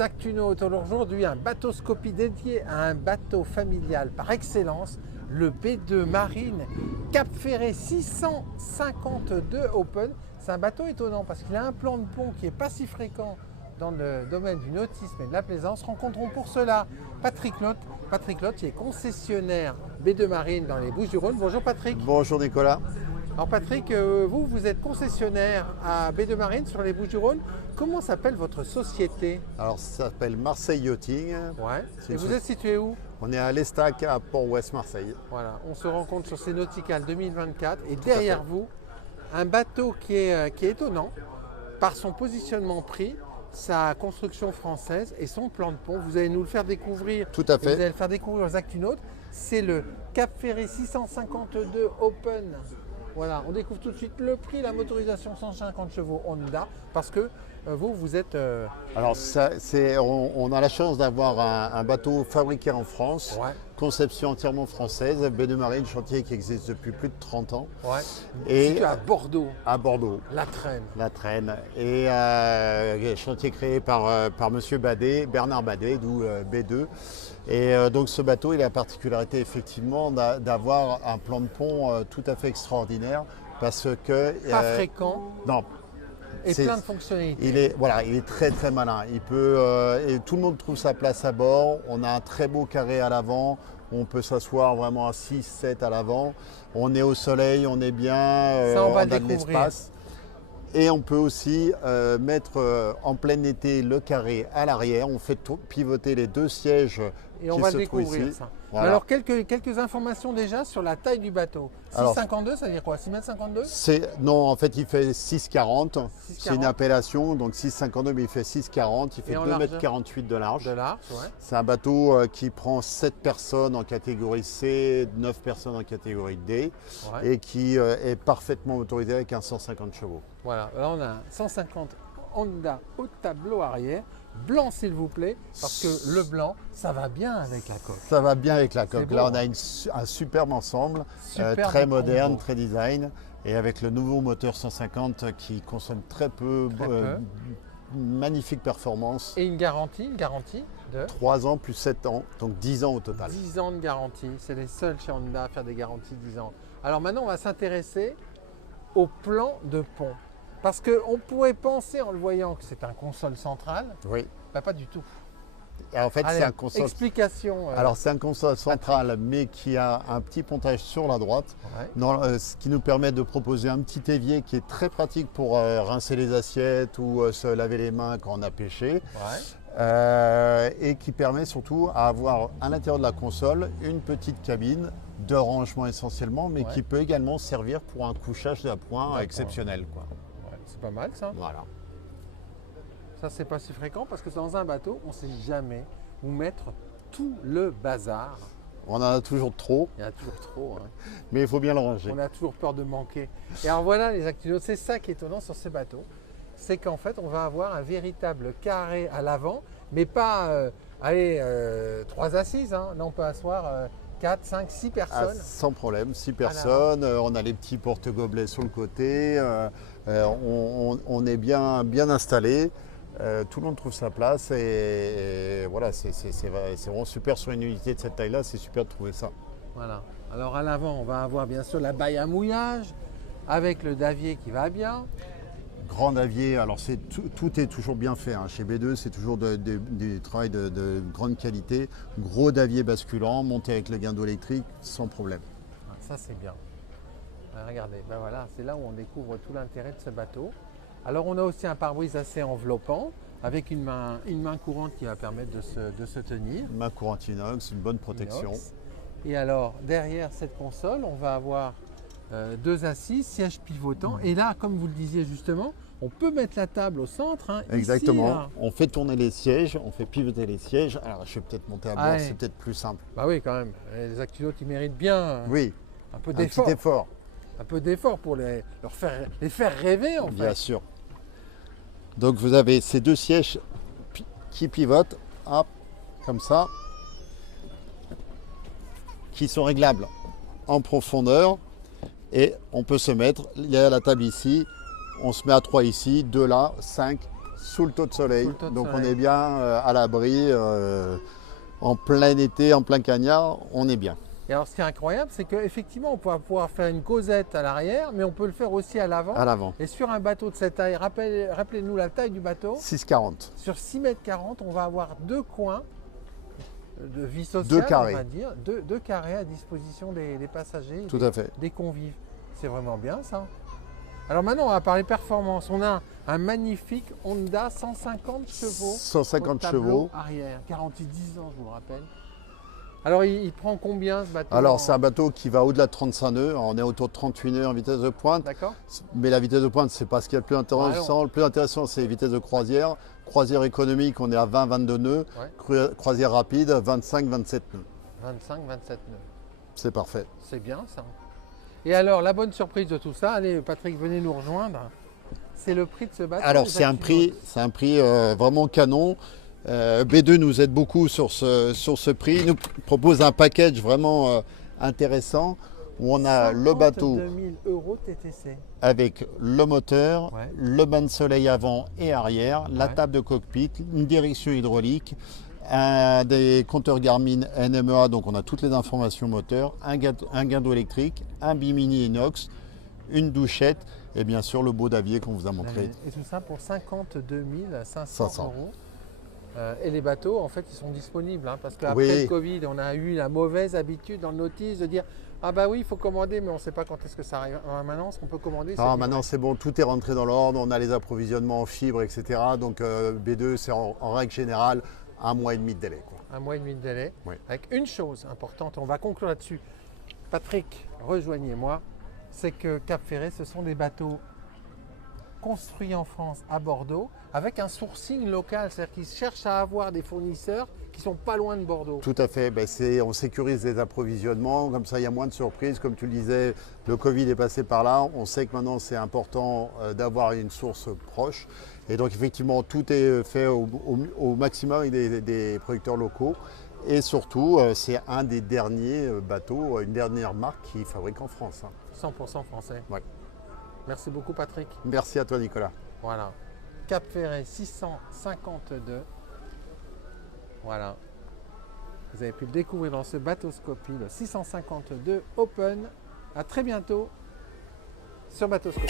les Actunautes. Aujourd'hui, un bateauscopie dédié à un bateau familial par excellence, le B2 Marine Cap Ferré 652 Open. C'est un bateau étonnant parce qu'il a un plan de pont qui n'est pas si fréquent dans le domaine du nautisme et de la plaisance. Rencontrons pour cela Patrick Lotte. Patrick Lotte qui est concessionnaire B2 Marine dans les Bouches-du-Rhône. Bonjour Patrick. Bonjour Nicolas. Alors Patrick, vous êtes concessionnaire à B2 Marine sur les Bouches-du-Rhône. Comment s'appelle votre société? Alors ça s'appelle Marseille Yachting. Ouais. Et vous êtes situé où? On est à l'Estac à Port-Ouest Marseille. Voilà, on se rencontre sur ces Nautical 2024 et derrière vous, un bateau qui est étonnant par son positionnement prix, sa construction française et son plan de pont. Vous allez nous le faire découvrir. Tout à fait. Vous allez le faire découvrir aux Actunautes. C'est le Cap Ferré 652 Open. Voilà, on découvre tout de suite le prix, la motorisation 150 chevaux Honda, parce que vous êtes... Alors on a la chance d'avoir un bateau fabriqué en France, Ouais. conception entièrement française, B2 Marine, chantier qui existe depuis plus de 30 ans. Ouais. Et Situé à Bordeaux, à Bordeaux, la traîne. la traîne. Et chantier créé par monsieur Badet, Bernard Badet, d'où B2. Et donc ce bateau, il a la particularité effectivement d'avoir un plan de pont tout à fait extraordinaire parce que... Pas fréquent Non. et plein de fonctionnalités. Il est très très malin. Il peut, et tout le monde trouve sa place à bord. On a un très beau carré à l'avant. On peut s'asseoir vraiment à 6, 7 à l'avant. On est au soleil, on est bien, Ça, on va a le de découvrir. l'espace. Et on peut aussi mettre en plein été le carré à l'arrière. On fait pivoter les deux sièges Et on qui va se le trouvent découvrir ici. ça. Voilà. Alors quelques informations déjà sur la taille du bateau. Alors, 6,52, ça veut dire quoi? 6,52 m? Non, en fait, il fait 6,40. C'est une 6,40. appellation, donc 6,52, mais il fait 6,40. Il fait Et en 2,48 m de large. de large, ouais. C'est un bateau qui prend 7 personnes en catégorie C, 9 personnes en catégorie D, Ouais. et qui est parfaitement motorisé avec un 150 chevaux. Voilà, là on a un 150 Honda au tableau arrière. Blanc s'il vous plaît, parce que le blanc, ça va bien avec la coque. Ça va bien avec la coque. beau, Là, on hein. a un superbe ensemble, Superbe très combo. moderne, très design, et avec le nouveau moteur 150 qui consomme très peu, Très peu. magnifique performance. Et une garantie de 3 ans plus 7 ans, donc 10 ans au total. 10 ans de garantie. C'est les seuls chez Honda à faire des garanties 10 ans. Alors maintenant, on va s'intéresser au plan de pont. Parce qu'on pourrait penser en le voyant que c'est un console central, Oui. bah, pas du tout. Et en fait, Allez, c'est un console. explication. Alors, c'est un console central, mais qui a un petit pontage sur la droite, Ouais. ce qui nous permet de proposer un petit évier qui est très pratique pour rincer les assiettes ou se laver les mains quand on a pêché. Ouais. Et qui permet surtout à avoir à l'intérieur de la console une petite cabine de rangement essentiellement, mais Ouais. qui peut également servir pour un couchage d'appoint D'accord. exceptionnel, quoi. Ouais, c'est pas mal ça. Voilà. Ça, c'est pas si fréquent parce que dans un bateau, on ne sait jamais où mettre tout le bazar. On en a toujours trop, Il y en a toujours trop. Hein. mais il faut bien le ranger. On a toujours peur de manquer. Et alors voilà les Actunautes, c'est ça qui est étonnant sur ces bateaux. C'est qu'en fait, on va avoir un véritable carré à l'avant, mais pas 3 assises. Hein. Là, on peut asseoir 4, 5, 6 Ah, personnes. sans problème, 6 l'avant. personnes, on a les petits porte-gobelets sur le côté, on est bien installé, tout le monde trouve sa place et voilà, c'est vraiment super sur une unité de cette taille-là, c'est super de trouver ça. Voilà. Alors à l'avant, on va avoir bien sûr la baille à mouillage avec le davier qui va bien. Grand davier, alors tout est toujours bien fait, hein. Chez B2 c'est toujours du travail de grande qualité, gros davier basculant, monté avec le guindeau électrique sans problème. Ah, ça c'est bien. Ah, regardez, ben voilà, c'est là où on découvre tout l'intérêt de ce bateau. Alors on a aussi un pare-brise assez enveloppant avec une main courante qui va permettre de se tenir. Main courante inox, une bonne protection. Inox. Et alors derrière cette console, on va avoir 2 assises, siège pivotant. Et là, comme vous le disiez justement, on peut mettre la table au centre. Hein, Exactement, ici, là. on fait tourner les sièges, on fait pivoter les sièges. Alors je vais peut-être monter à bord, Ah ouais. c'est peut-être plus simple. Bah oui, quand même. Les Actunautes, ils méritent bien Oui, un peu un d'effort. petit effort, Un peu d'effort pour les faire rêver en bien fait. sûr. Donc vous avez ces deux sièges qui pivotent, hop, comme ça, qui sont réglables en profondeur. Et on peut se mettre, il y a la table ici, on se met à 3 ici, 2 là, 5, sous le taux de soleil. Sous le taux de Donc on soleil. est bien à l'abri, en plein été, en plein cagnard, on est bien. Et alors ce qui est incroyable, c'est qu'effectivement, on va pouvoir faire une causette à l'arrière, mais on peut le faire aussi à l'avant. À l'avant. Et sur un bateau de cette taille, rappelez-nous la taille du bateau. 6,40. Sur 6,40 m, on va avoir deux coins de vie sociale, Deux carrés. on va dire, deux carrés à disposition des passagers, Tout à fait. des convives. C'est vraiment bien ça. Alors maintenant, on va parler performance. On a un magnifique Honda 150 chevaux. 150 au tableau chevaux. arrière, garantie 10 ans, je vous le rappelle. Alors, il prend combien ce bateau? Alors c'est un bateau qui va au-delà de 35 nœuds. On est autour de 38 nœuds en vitesse de pointe. D'accord. Mais la vitesse de pointe, c'est pas ce qui est le plus intéressant. Le plus intéressant, c'est les vitesses de croisière. Croisière économique, on est à 20-22 nœuds. Ouais. Croisière rapide, 25-27 nœuds. 25-27 nœuds. C'est parfait. C'est bien ça. Et alors, la bonne surprise de tout ça, allez Patrick, venez nous rejoindre. C'est le prix de ce bateau. Alors c'est un prix vraiment canon. B2 nous aide beaucoup sur ce prix. Il nous propose un package vraiment intéressant où on a le bateau 52 000 € TTC. avec le moteur, Ouais. le bain de soleil avant et arrière, la Ouais. table de cockpit, une direction hydraulique, des compteurs Garmin NMEA, donc on a toutes les informations moteur, un guindeau électrique, un bimini inox, une douchette et bien sûr le beau Davier qu'on vous a montré. Et tout ça pour 52 500 500. €. Et les bateaux, en fait, ils sont disponibles. Hein, parce qu'après Oui. le Covid, on a eu la mauvaise habitude dans le notice de dire ah bah oui, il faut commander, mais on ne sait pas quand est-ce que ça arrive. Alors maintenant, ce qu'on peut commander, c'est Ah, livré. maintenant c'est bon, tout est rentré dans l'ordre, on a les approvisionnements en fibres, etc. Donc B2 c'est en règle générale 1 mois et demi de délai, quoi. 1 mois et demi de délai. Oui. Avec une chose importante, on va conclure là-dessus. Patrick, rejoignez-moi. C'est que Cap Ferret, ce sont des bateaux construits en France, à Bordeaux, avec un sourcing local. C'est-à-dire qu'ils cherchent à avoir des fournisseurs qui sont pas loin de Bordeaux. Tout à fait, on sécurise les approvisionnements, comme ça il y a moins de surprises. Comme tu le disais, le Covid est passé par là, on sait que maintenant c'est important d'avoir une source proche. Et donc effectivement tout est fait au maximum avec des producteurs locaux. Et surtout c'est un des derniers bateaux, une dernière marque qui fabrique en France, hein. 100% français. Ouais. Merci beaucoup Patrick. Merci à toi Nicolas. Voilà. Cap Ferret 652. Voilà. Vous avez pu le découvrir dans ce bateauscopie, le 652 Open. À très bientôt sur Bateauscopie.